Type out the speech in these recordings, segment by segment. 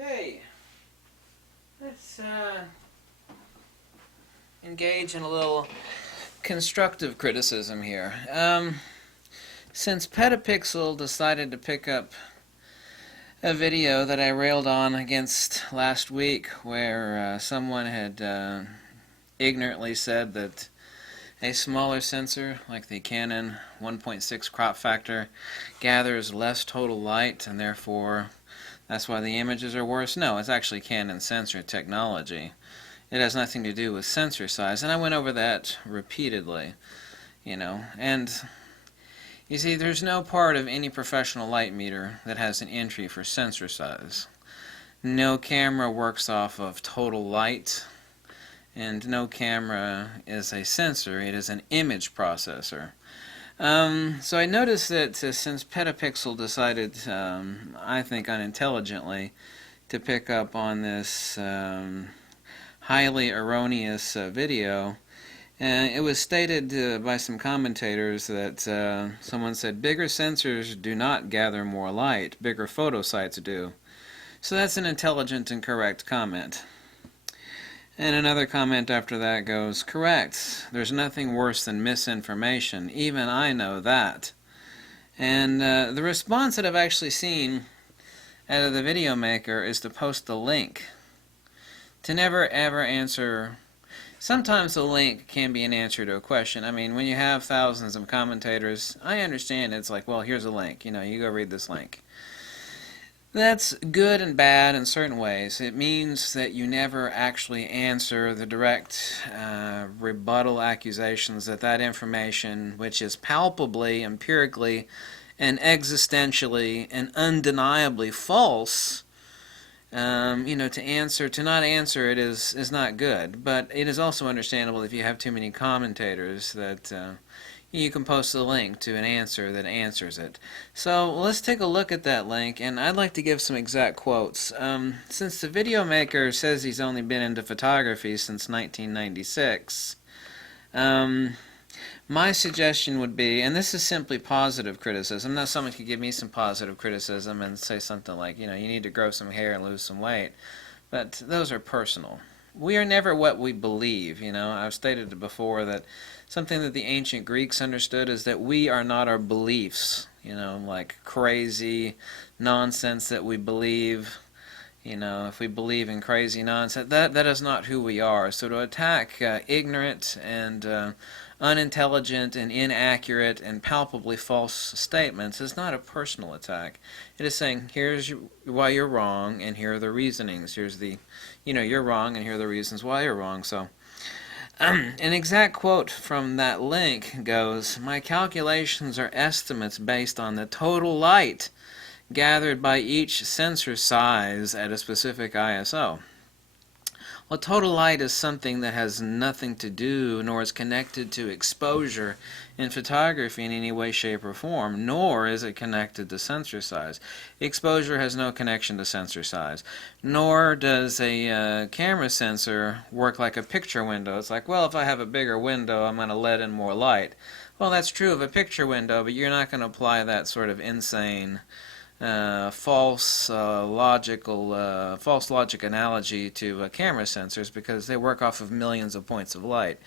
Okay, let's engage in a little constructive criticism here. Since Petapixel decided to pick up a video that I railed on against last week where someone had ignorantly said that a smaller sensor, like the Canon 1.6 crop factor, gathers less total light and therefore that's why the images are worse. No, it's actually Canon sensor technology. It has nothing to do with sensor size, and I went over that repeatedly, and you see, there's no part of any professional light meter that has an entry for sensor size. No camera works off of total light, and no camera is a sensor, it is an image processor. So I noticed that since Petapixel decided, I think unintelligently, to pick up on this highly erroneous video, it was stated by some commentators that someone said bigger sensors do not gather more light, bigger photosites do. So that's an intelligent and correct comment. And another comment after that goes, correct, there's nothing worse than misinformation, even I know that. And the response that I've actually seen out of the video maker is to post the link. To never ever answer, sometimes the link can be an answer to a question. I mean, when you have thousands of commentators, I understand it's like, well, here's a link, you go read this link. That's good and bad in certain ways. It means that you never actually answer the direct rebuttal accusations that that information, which is palpably, empirically, and existentially and undeniably false, to not answer it is not good. But it is also understandable if you have too many commentators that you can post a link to an answer that answers it. So let's take a look at that link, and I'd like to give some exact quotes. Since the video maker says he's only been into photography since 1996, my suggestion would be, and this is simply positive criticism. Now someone could give me some positive criticism and say something like, you need to grow some hair and lose some weight. But those are personal. We are never what we believe. I've stated before that something that the ancient Greeks understood is that we are not our beliefs, like crazy nonsense that we believe. If we believe in crazy nonsense, that is not who we are. So to attack ignorant and unintelligent and inaccurate and palpably false statements is not a personal attack. It is saying, here's why you're wrong, and here are the reasonings. Here's the, you're wrong, and here are the reasons why you're wrong. So, an exact quote from that link goes, my calculations are estimates based on the total light gathered by each sensor size at a specific ISO. Well, total light is something that has nothing to do, nor is connected to exposure in photography in any way, shape, or form, nor is it connected to sensor size. Exposure has no connection to sensor size, nor does a camera sensor work like a picture window. It's like, well, if I have a bigger window, I'm going to let in more light. Well, that's true of a picture window, but you're not going to apply that sort of insane false logic analogy to camera sensors, because they work off of millions of points of light.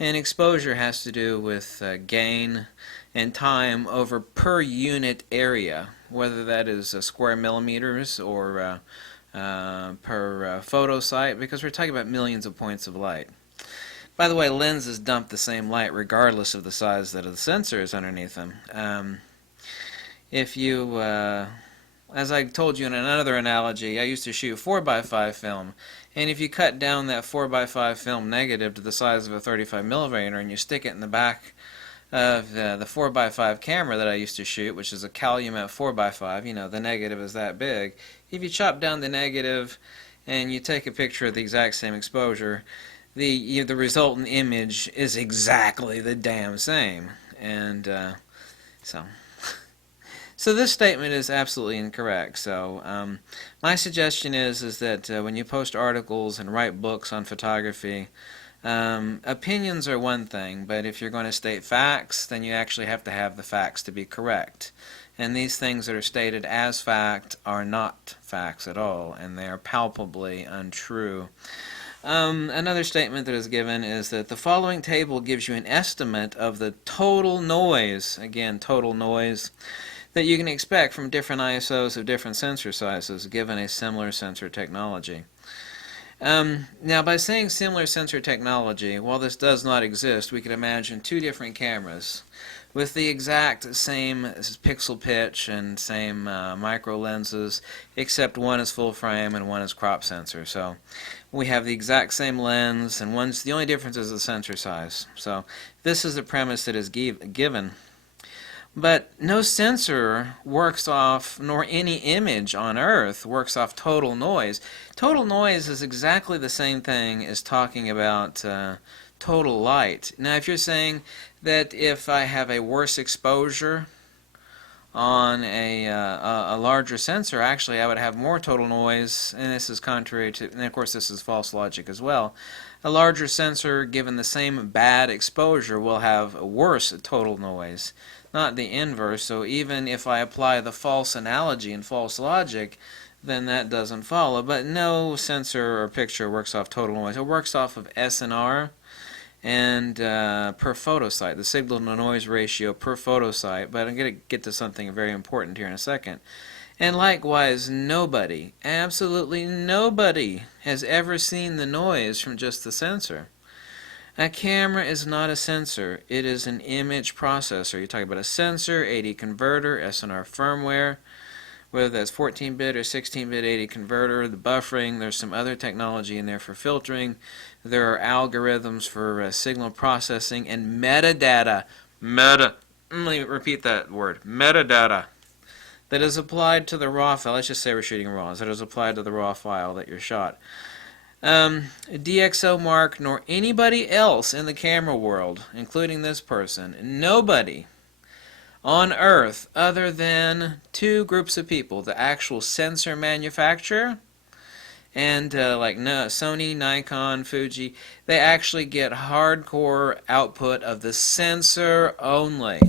And exposure has to do with gain and time over per unit area, whether that is square millimeters or per photo site, because we're talking about millions of points of light. By the way, lenses dump the same light regardless of the size that the sensor is underneath them. If you, as I told you in another analogy, I used to shoot 4x5 film, and if you cut down that 4x5 film negative to the size of a 35mm and you stick it in the back of the 4x5 camera that I used to shoot, which is a Calumet 4x5, the negative is that big. If you chop down the negative and you take a picture of the exact same exposure, the resultant image is exactly the damn same. And So this statement is absolutely incorrect. So my suggestion is that when you post articles and write books on photography, opinions are one thing, but if you're going to state facts, then you actually have to have the facts to be correct. And these things that are stated as fact are not facts at all, and they are palpably untrue. Another statement that is given is that the following table gives you an estimate of the total noise, again, total noise, that you can expect from different ISOs of different sensor sizes given a similar sensor technology. Now, by saying similar sensor technology, while this does not exist, we can imagine two different cameras with the exact same pixel pitch and same micro lenses, except one is full frame and one is crop sensor. So we have the exact same lens, and the only difference is the sensor size. So this is the premise that is given. But no sensor works off, nor any image on Earth works off total noise. Total noise is exactly the same thing as talking about total light. Now, if you're saying that if I have a worse exposure on a larger sensor, actually I would have more total noise, and this is contrary to, and of course this is false logic as well. A larger sensor given the same bad exposure will have a worse total noise, not the inverse. So even if I apply the false analogy and false logic, then that doesn't follow. But no sensor or picture works off total noise. It works off of SNR and per photosite, the signal to noise ratio per photosite. But I'm going to get to something very important here in a second. And likewise, nobody, absolutely nobody, has ever seen the noise from just the sensor. A camera is not a sensor. It is an image processor. You're talking about a sensor, AD converter, SNR firmware, whether that's 14-bit or 16-bit AD converter, the buffering. There's some other technology in there for filtering. There are algorithms for signal processing and metadata. Let me repeat that word. Metadata. That is applied to the raw file. Let's just say we're shooting RAWs. That is applied to the raw file that you're shot. DxO Mark nor anybody else in the camera world, including this person, nobody on Earth other than two groups of people, the actual sensor manufacturer and like Sony, Nikon, Fuji, they actually get hardcore output of the sensor only.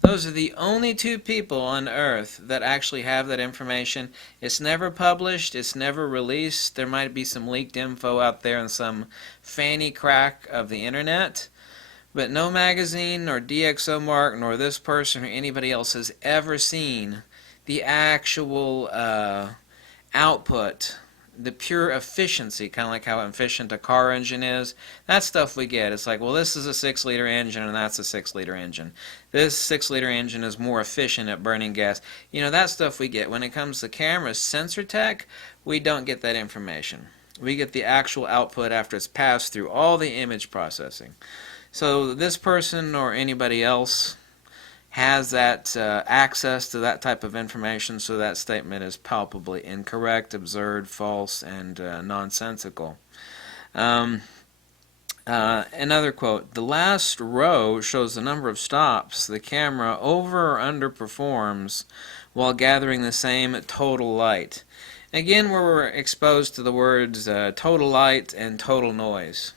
Those are the only two people on Earth that actually have that information. It's never published. It's never released. There might be some leaked info out there in some fanny crack of the internet. But no magazine, nor DxO Mark, nor this person, or anybody else has ever seen the actual output, the pure efficiency, kind of like how efficient a car engine is. That stuff we get. It's like, well, this is a 6-liter engine and that's a 6-liter engine. This 6-liter engine is more efficient at burning gas. You know, that stuff we get. When it comes to cameras, sensor tech, we don't get that information. We get the actual output after it's passed through all the image processing. So this person or anybody else has that access to that type of information, so that statement is palpably incorrect, absurd, false, and nonsensical. Another quote, the last row shows the number of stops the camera over or underperforms while gathering the same total light. Again, we're exposed to the words total light and total noise.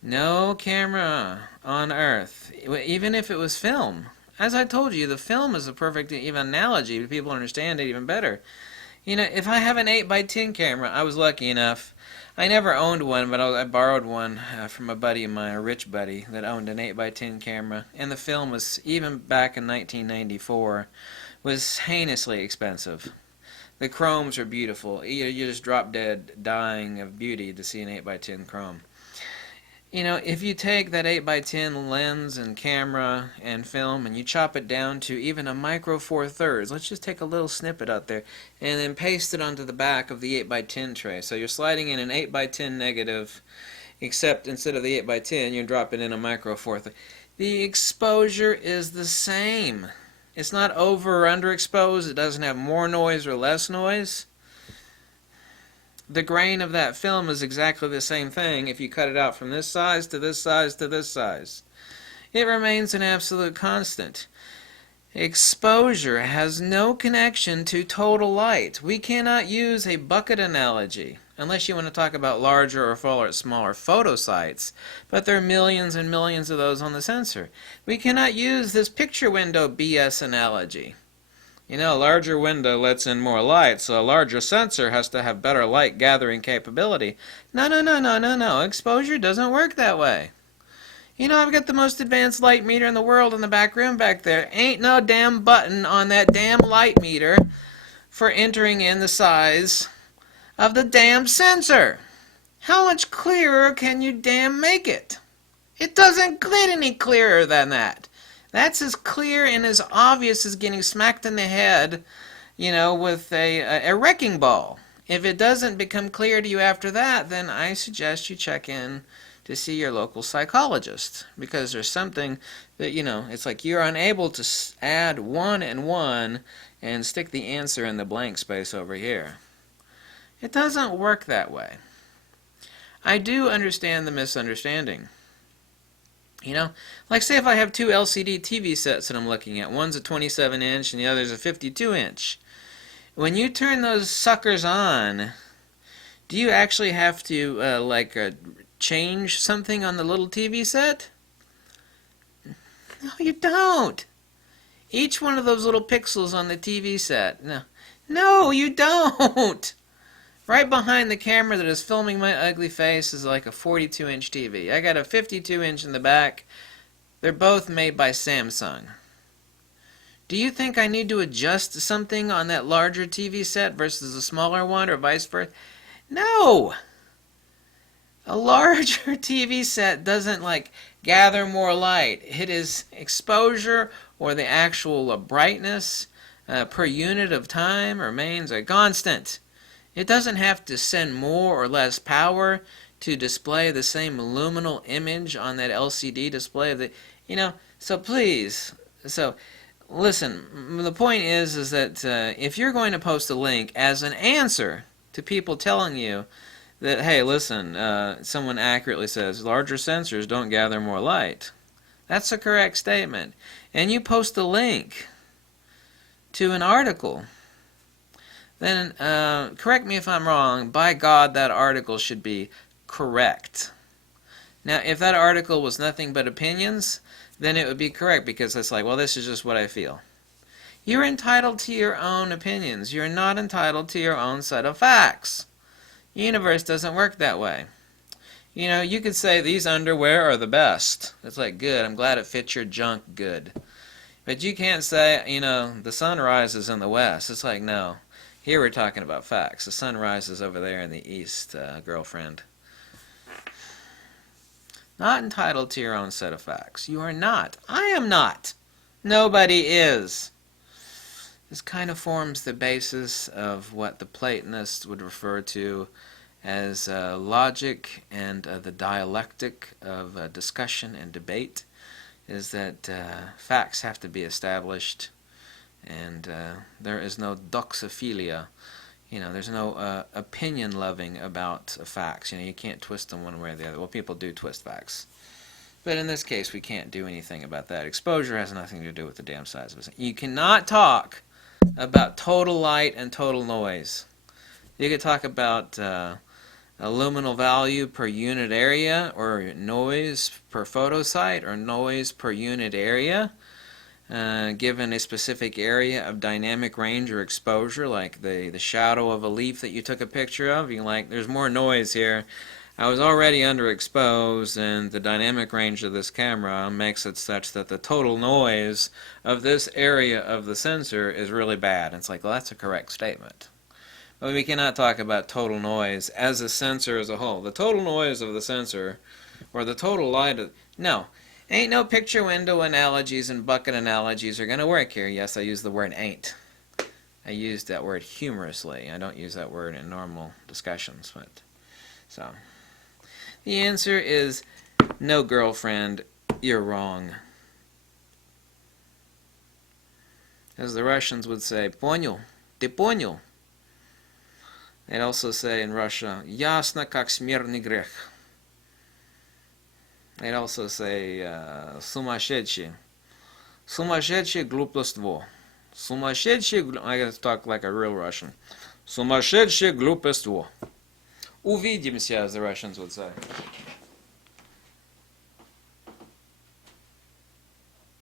No camera on Earth, even if it was film. As I told you, the film is a perfect even analogy. People understand it even better. You know, if I have an 8x10 camera, I was lucky enough. I never owned one, but I borrowed one from a buddy of mine, a rich buddy, that owned an 8x10 camera. And the film was, even back in 1994, was heinously expensive. The chromes are beautiful. You just drop dead dying of beauty to see an 8x10 chrome. You know, if you take that 8x10 lens and camera and film and you chop it down to even a micro 4/3, let's just take a little snippet out there and then paste it onto the back of the 8x10 tray. So you're sliding in an 8x10 negative, except instead of the 8x10, you're dropping in a micro 4/3. The exposure is the same. It's not over or underexposed. It doesn't have more noise or less noise. The grain of that film is exactly the same thing if you cut it out from this size to this size to this size. It remains an absolute constant. Exposure has no connection to total light. We cannot use a bucket analogy, unless you want to talk about larger or smaller photosites, but there are millions and millions of those on the sensor. We cannot use this picture window BS analogy. You know, a larger window lets in more light, so a larger sensor has to have better light gathering capability. No, no, no, no, no, no. Exposure doesn't work that way. You know, I've got the most advanced light meter in the world in the back room back there. Ain't no damn button on that damn light meter for entering in the size of the damn sensor. How much clearer can you damn make it? It doesn't get any clearer than that. That's as clear and as obvious as getting smacked in the head, you know, with a wrecking ball. If it doesn't become clear to you after that, then I suggest you check in to see your local psychologist, because there's something that, you know, it's like you're unable to add 1 and 1 and stick the answer in the blank space over here. It doesn't work that way. I do understand the misunderstanding. You know, like say if I have two LCD TV sets that I'm looking at, one's a 27-inch and the other's a 52-inch. When you turn those suckers on, do you actually have to change something on the little TV set? No, you don't. Each one of those little pixels on the TV set. No, you don't. Right behind the camera that is filming my ugly face is like a 42-inch TV. I got a 52-inch in the back. They're both made by Samsung. Do you think I need to adjust something on that larger TV set versus a smaller one, or vice versa? No! A larger TV set doesn't gather more light. It is exposure, or the actual brightness per unit of time remains a constant. It doesn't have to send more or less power to display the same luminal image on that LCD display of the, you know, so please, listen, the point is that if you're going to post a link as an answer to people telling you that, hey, listen, someone accurately says larger sensors don't gather more light, that's a correct statement, and you post a link to an article, then correct me if I'm wrong, by God, that article should be correct. Now, if that article was nothing but opinions, then it would be correct, because it's like, well, this is just what I feel. You're entitled to your own opinions. You're not entitled to your own set of facts. The universe doesn't work that way. You know, you could say these underwear are the best. It's like, good, I'm glad it fits your junk good. But you can't say, you know, the sun rises in the west. It's like, no. Here we're talking about facts. The sun rises over there in the east, girlfriend. Not entitled to your own set of facts. You are not. I am not. Nobody is. This kind of forms the basis of what the Platonists would refer to as logic and the dialectic of discussion and debate, is that facts have to be established, and there is no doxophilia. You know, there's no opinion loving about facts. You know, you can't twist them one way or the other. Well, people do twist facts. But in this case, we can't do anything about that. Exposure has nothing to do with the damn size of it. You cannot talk about total light and total noise. You could talk about a luminal value per unit area, or noise per photosite, or noise per unit area. Given a specific area of dynamic range or exposure, like the shadow of a leaf that you took a picture of, you're like, there's more noise here. I was already underexposed, and the dynamic range of this camera makes it such that the total noise of this area of the sensor is really bad. And it's like, well, that's a correct statement. But we cannot talk about total noise as a sensor as a whole. The total noise of the sensor, or the total light of... No. Ain't no picture window analogies and bucket analogies are going to work here. Yes, I use the word ain't. I use that word humorously. I don't use that word in normal discussions. But so, the answer is no, girlfriend, you're wrong. As the Russians would say, понял, ты понял. They'd also say in Russia, ясно как смертный грех. They'd also say, сумасшедший. Сумасшедшее глупоство. Сумасшедшее... I gotta talk like a real Russian. Сумасшедшее глупоство. Увидимся, as the Russians would say.